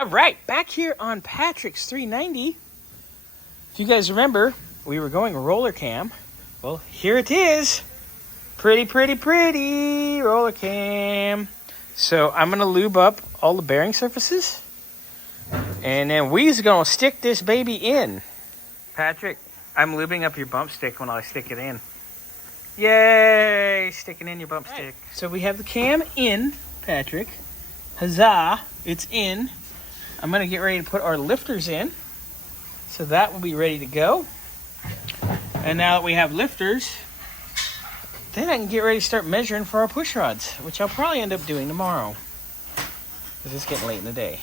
All right, back here on Patrick's 390. If you guys remember, we were going roller cam. Well, here it is. Pretty roller cam. So I'm gonna lube up all the bearing surfaces, and then we's gonna stick this baby in. Patrick, I'm lubing up your bump stick when I stick it in. Yay! Sticking in your bump stick. So we have the cam in, Patrick. Huzzah! It's in. I'm gonna get ready to put our lifters in, so that will be ready to go. And now that we have lifters, then I can get ready to start measuring for our push rods, which I'll probably end up doing tomorrow, because it's getting late in the day.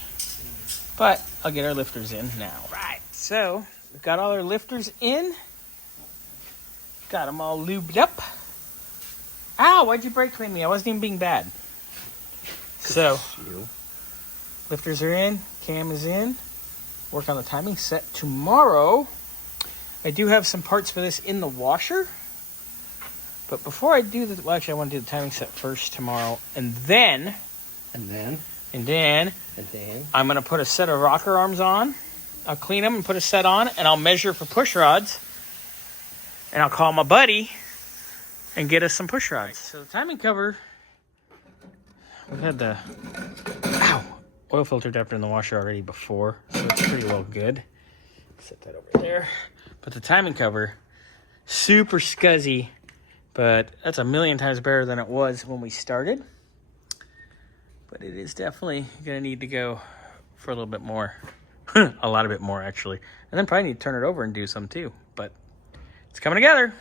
But I'll get our lifters in now. Right, so we've got all our lifters in. Got them all lubed up. Ow, why'd you brake clean me? I wasn't even being bad. So, lifters are in, cam is in. Work on the timing set tomorrow. I do have some parts for this in the washer. But before I do the, well, actually I want to do the timing set first tomorrow. And then I'm going to put a set of rocker arms on. I'll clean them and put a set on, and I'll measure for push rods. And I'll call my buddy and get us some push rods. Right, so the timing cover, we've had the oil filter adapter in the washer already before, so it's pretty well good. Set that over there. But the timing cover, super scuzzy, but that's a million times better than it was when we started. But it is definitely going to need to go for a little bit more. A lot of bit more, actually. And then probably need to turn it over and do some too. But it's coming together.